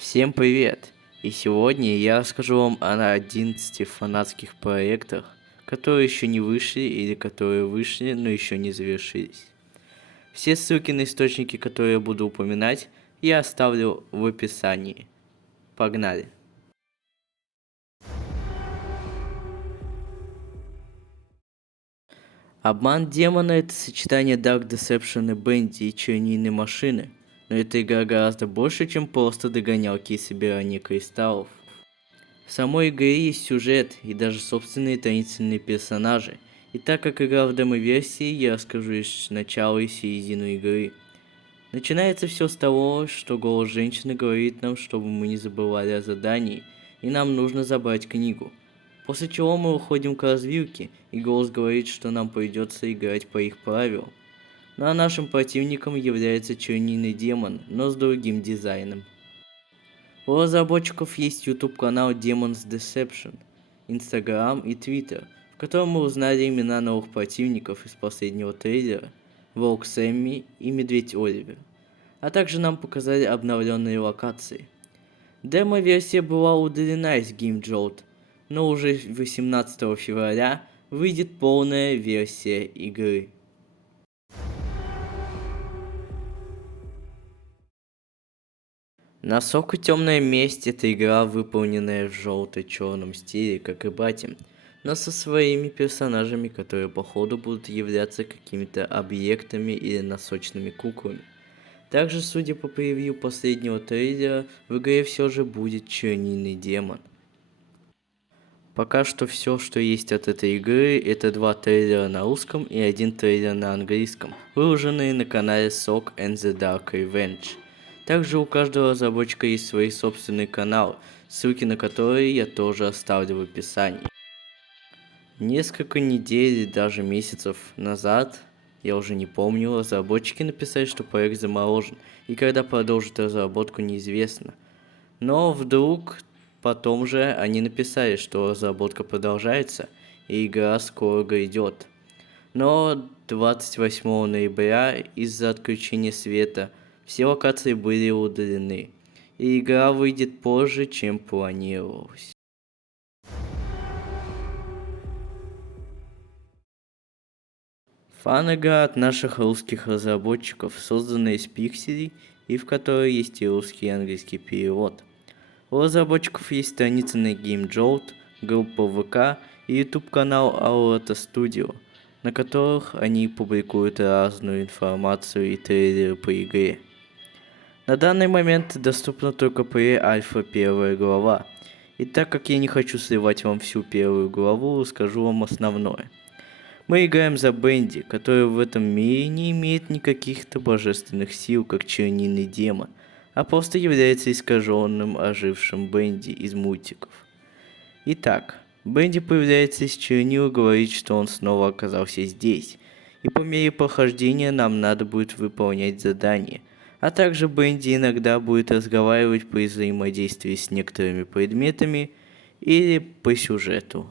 Всем привет! И сегодня я расскажу вам о 11 фанатских проектах, которые еще не вышли или которые вышли, но еще не завершились. Все ссылки на источники, которые я буду упоминать, я оставлю в описании. Погнали! Обман демона — это сочетание Dark Deception и Бенди и чернильной машины, но эта игра гораздо больше, чем просто догонялки и собирание кристаллов. В самой игре есть сюжет и даже собственные таинственные персонажи, и так как игра в демо-версии, я расскажу лишь начало и середину игры. Начинается все с того, что голос женщины говорит нам, чтобы мы не забывали о задании, и нам нужно забрать книгу. После чего мы уходим к развилке, и голос говорит, что нам придется играть по их правилам. Ну а нашим противником является чернильный демон, но с другим дизайном. У разработчиков есть YouTube канал Demon's Deception, Instagram и Twitter, в котором мы узнали имена новых противников из последнего трейлера, Волк Сэмми и Медведь Оливер, а также нам показали обновленные локации. Демо-версия была удалена из GameJolt, но уже 18 февраля выйдет полная версия игры. Носок и темная месть — это игра, выполненная в желто-черном стиле, как и Батим, но со своими персонажами, которые по ходу будут являться какими-то объектами или носочными куклами. Также, судя по превью последнего трейлера, в игре все же будет чернильный демон. Пока что все, что есть от этой игры, это 2 трейлера на русском и 1 трейлер на английском, выложенные на канале Sock and the Dark Revenge. Также у каждого разработчика есть свой собственный канал, ссылки на которые я тоже оставлю в описании. Несколько недель или даже месяцев назад, я уже не помню, разработчики написали, что проект заморожен, и когда продолжат разработку, неизвестно. Но вдруг потом же они написали, что разработка продолжается, и игра скоро грядет. Но 28 ноября из-за отключения света все локации были удалены, и игра выйдет позже, чем планировалось. Фан-игра от наших русских разработчиков, созданная из пикселей и в которой есть и русский и английский перевод. У разработчиков есть страница на GameJolt, группа ВК и YouTube канал Aurata Studio, на которых они публикуют разную информацию и трейлеры по игре. На данный момент доступна только pre-альфа первая глава, и так как я не хочу сливать вам всю первую главу, расскажу вам основное. Мы играем за Бенди, который в этом мире не имеет никаких-то божественных сил, как чернильный демон, а просто является искаженным, ожившим Бенди из мультиков. Итак, Бенди появляется из чернил и говорит, что он снова оказался здесь, и по мере прохождения нам надо будет выполнять задания, а также Бенди иногда будет разговаривать при взаимодействии с некоторыми предметами или по сюжету.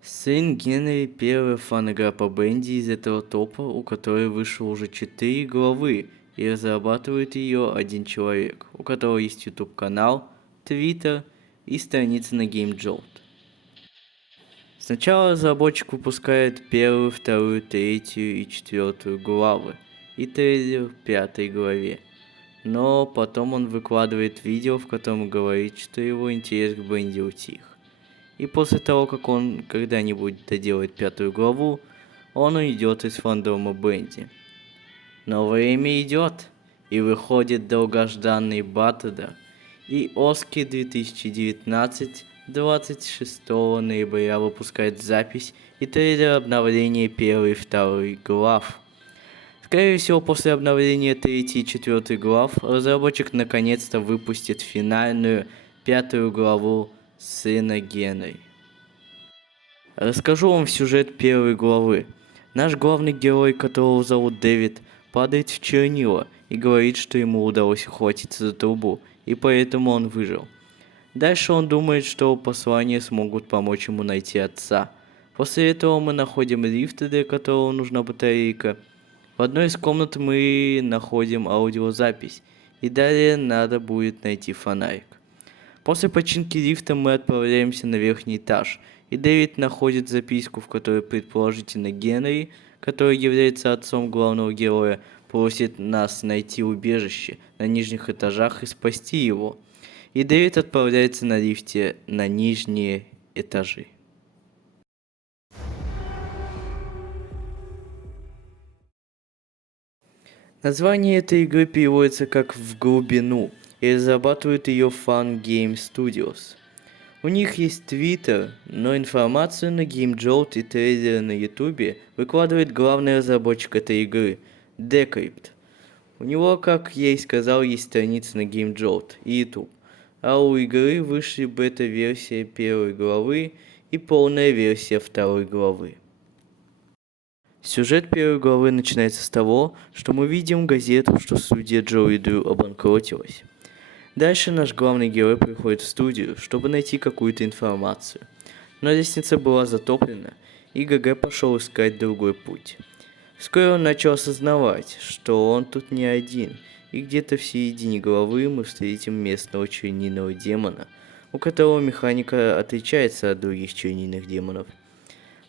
Сын Генри — первая фан-игра по Бенди из этого топа, у которой вышло уже 4 главы, и разрабатывает ее один человек, у которого есть YouTube канал, Twitter и страница на GameJolt. Сначала разработчик выпускает первую, вторую, третью и четвертую главы, и трейлер в 5 главе. Но потом он выкладывает видео, в котором говорит, что его интерес к Бенди утих. И после того, как он когда-нибудь доделает 5 главу, он уйдет из фандома Бенди. Но время идет, и выходит долгожданный Баттлда, и Оски 2019 26 ноября выпускает запись и трейлер обновления 1 и 2 глав. Скорее всего, после обновления 3 и 4 глав, разработчик наконец-то выпустит финальную 5 главу сына Генри. Расскажу вам сюжет 1 главы. Наш главный герой, которого зовут Дэвид, падает в чернила и говорит, что ему удалось ухватиться за трубу, и поэтому он выжил. Дальше он думает, что послания смогут помочь ему найти отца. После этого мы находим лифт, для которого нужна батарейка, В одной из комнат мы находим аудиозапись, и далее надо будет найти фонарик. После починки лифта мы отправляемся на верхний этаж, и Дэвид находит записку, в которой предположительно Генри, который является отцом главного героя, просит нас найти убежище на нижних этажах и спасти его. И Дэвид отправляется на лифте на нижние этажи. Название этой игры переводится как «в глубину», и разрабатывают ее Fun Game Studios. У них есть Twitter, но информацию на GameJolt и трейлеры на YouTube выкладывает главный разработчик этой игры, Decrypt. У него, как я и сказал, есть страница на GameJolt и YouTube, а у игры вышли бета-версия первой главы и полная версия второй главы. Сюжет первой главы начинается с того, что мы видим газету, что студия Джоуи Дрю обанкротилась. Дальше наш главный герой приходит в студию, чтобы найти какую-то информацию. Но лестница была затоплена, и ГГ пошел искать другой путь. Вскоре он начал осознавать, что он тут не один, и где-то в середине главы мы встретим местного чернильного демона, у которого механика отличается от других чернильных демонов.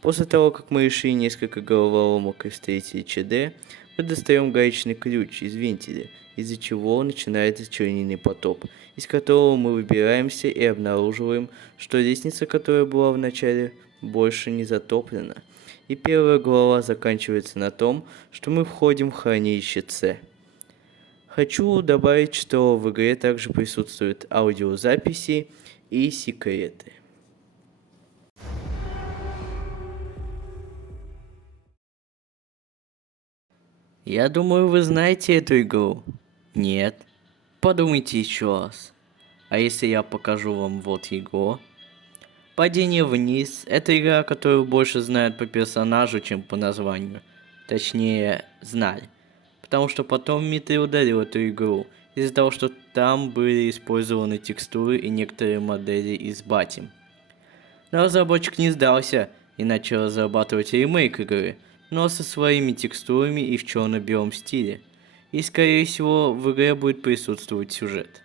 После того, как мы решили несколько головоломок и встретили ЧД, мы достаем гаечный ключ из вентиля, из-за чего начинается чернильный потоп, из которого мы выбираемся и обнаруживаем, что лестница, которая была в начале, больше не затоплена. И первая глава заканчивается на том, что мы входим в хранилище С. Хочу добавить, что в игре также присутствуют аудиозаписи и секреты. Я думаю, вы знаете эту игру. Нет? Подумайте еще раз. А если я покажу вам вот его? Падение вниз – это игра, которую больше знают по персонажу, чем по названию. Точнее, знали. Потому что потом Митрий удалил эту игру, из-за того, что там были использованы текстуры и некоторые модели из Батим. Но разработчик не сдался и начал разрабатывать ремейк игры, но со своими текстурами и в черно-белом стиле. И скорее всего в игре будет присутствовать сюжет.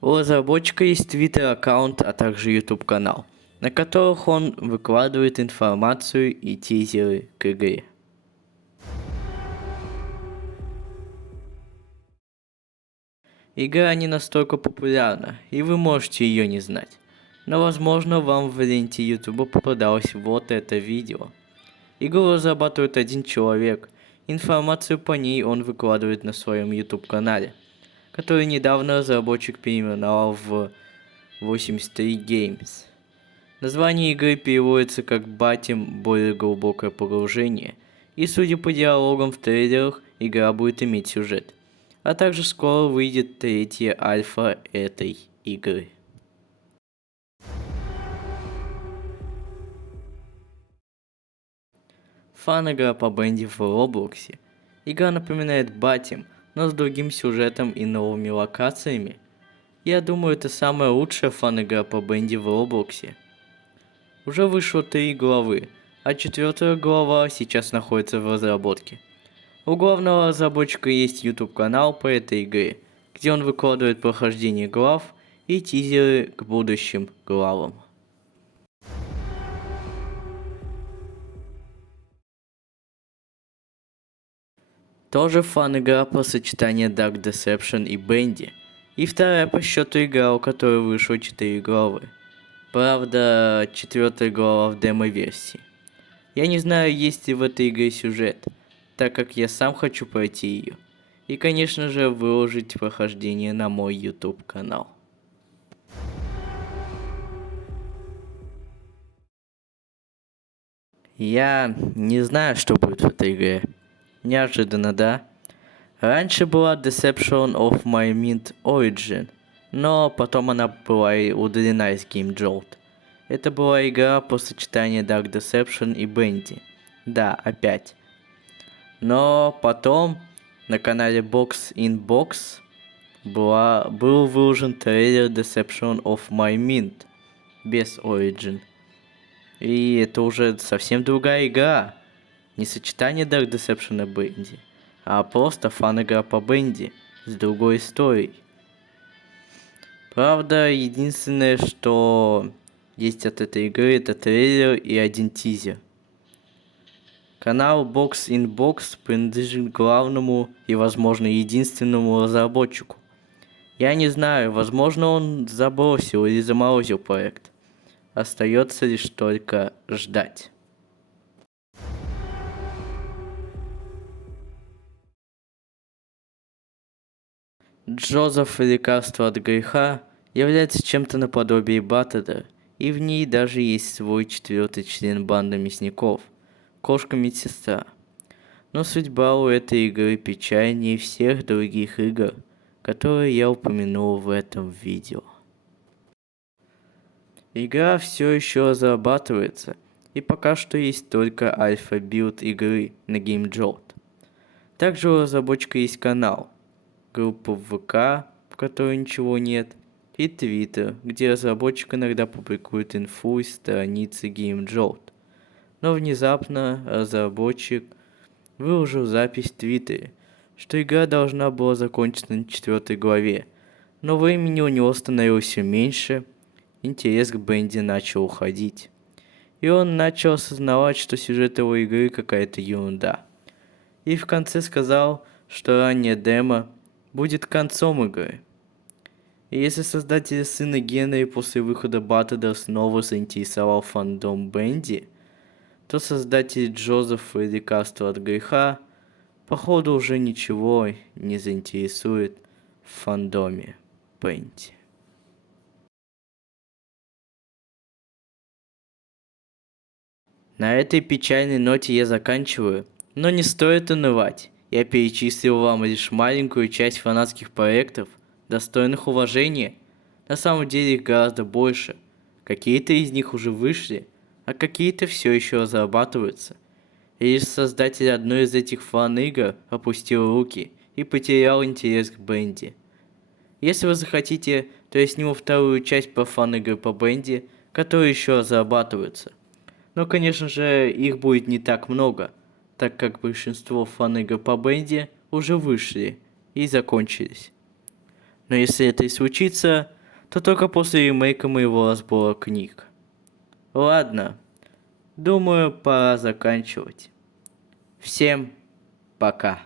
У разработчика есть Twitter-аккаунт, а также YouTube-канал, на которых он выкладывает информацию и тизеры к игре. Игра не настолько популярна, и вы можете ее не знать. Но возможно вам в ленте YouTube попадалось вот это видео. Игру разрабатывает один человек, информацию по ней он выкладывает на своем YouTube-канале, который недавно разработчик переименовал в 83 Games. Название игры переводится как «Батим. Более глубокое погружение», и судя по диалогам в трейлерах, игра будет иметь сюжет. А также скоро выйдет третья альфа этой игры. Фан-игра по Бенди в Роблоксе. Игра напоминает Батим, но с другим сюжетом и новыми локациями. Я думаю, это самая лучшая фан-игра по Бенди в Роблоксе. Уже вышло 3 главы, а 4 глава сейчас находится в разработке. У главного разработчика есть YouTube-канал по этой игре, где он выкладывает прохождение глав и тизеры к будущим главам. Тоже фан-игра про сочетание Dark Deception и Бенди, и вторая по счету игра, у которой вышло 4 главы. Правда, 4 глава в демо-версии. Я не знаю, есть ли в этой игре сюжет, так как я сам хочу пройти ее. И, конечно же, выложить прохождение на мой YouTube канал. Я не знаю, что будет в этой игре. Неожиданно, да? Раньше была Deception of My Mint Origin, но потом она была и удалена из GameJolt. Это была игра по сочетанию Dark Deception и Bendy. Да, опять. Но потом на канале Box in Box был выложен трейлер Deception of My Mint без Origin. И это уже совсем другая игра. Не сочетание Dark Deception и Бенди, а просто фан-игра по Бенди с другой историей. Правда, единственное, что есть от этой игры, это трейлер и один тизер. Канал Box in Box принадлежит главному и, возможно, единственному разработчику. Я не знаю, возможно, он забросил или заморозил проект. Остается лишь только ждать. Джозеф «Лекарство от греха» является чем-то наподобие Баттера, и в ней даже есть свой четвертый член банды мясников – кошка-медсестра. Но судьба у этой игры печальнее всех других игр, которые я упомянул в этом видео. Игра все еще разрабатывается, и пока что есть только альфа-билд игры на GameJolt. Также у разработчика есть канал, группа в ВК, в которой ничего нет, и Twitter, где разработчик иногда публикует инфу из страницы GameJolt. Но внезапно разработчик выложил запись в Твиттере, что игра должна была закончиться на 4 главе, но времени у него становилось все меньше, интерес к Бенди начал уходить. И он начал осознавать, что сюжет его игры какая-то ерунда. И в конце сказал, что раннее демо будет концом игры. И если создатели сына Генри после выхода Баттера снова заинтересовал фандом Бенди, то создатели Джозефа и Лекарства от греха, походу, уже ничего не заинтересует в фандоме Бенди. На этой печальной ноте я заканчиваю, но не стоит унывать. Я перечислил вам лишь маленькую часть фанатских проектов, достойных уважения. На самом деле их гораздо больше. Какие-то из них уже вышли, а какие-то все еще разрабатываются. И лишь создатель одной из этих фан-игр опустил руки и потерял интерес к Бенди. Если вы захотите, то я сниму вторую часть по фан-игры по Бенди, которые еще разрабатываются. Но, конечно же, их будет не так много, так как большинство фан-игр по Бенди уже вышли и закончились. Но если это и случится, то только после ремейка моего разбора книг. Ладно, думаю, пора заканчивать. Всем пока.